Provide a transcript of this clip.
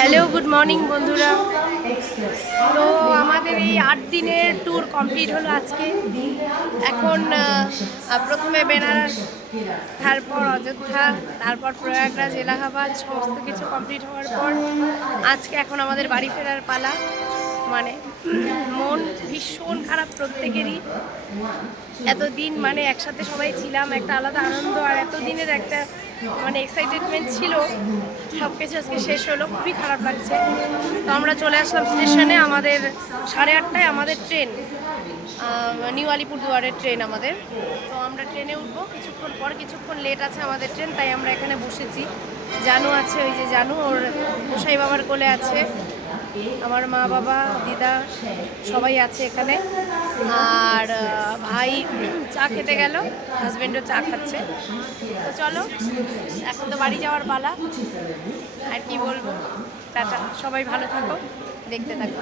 Hello, good morning বন্ধুরা। তো আমাদের এই 8 দিনের ট্যুর কমপ্লিট হলো আজকে। এখন প্রথমে বেনারস, তারপর অযোধ্যা, তারপর প্রয়াগরাজ, এলাহাবাদ সমস্ত কিছু কমপ্লিট হওয়ার পর আজকে এখন আমাদের বাড়ি ফেরার পালা। মানে মন ভীষণ খারাপ প্রত্যেকেরই। এতদিন মানে একসাথে সবাই ছিলাম, একটা আলাদা আনন্দ আর এতদিনের একটা মানে এক্সাইটেডমেন্ট ছিল, সব কিছু আজকে শেষ হলো, খুবই খারাপ লাগছে। তো আমরা চলে আসলাম স্টেশনে। আমাদের 8:30টায় আমাদের ট্রেন, নিউ আলিপুরদুয়ারের ট্রেন আমাদের। তো আমরা ট্রেনে উঠবো কিছুক্ষণ পর, কিছুক্ষণ লেট আছে আমাদের ট্রেন, তাই আমরা এখানে বসেছি। জানু আছে, ওই যে জানু ওর গোসাই বাবার কোলে আছে, আমার মা বাবা দিদা সবাই আছে এখানে। আর ভাই চা খেতে গেল, হাজব্যান্ডও চা খাচ্ছে। তো চলো, এখন তো বাড়ি যাওয়ার পালা। আর কি বলবো, টাটা, সবাই ভালো থাকো, দেখতে থাকো।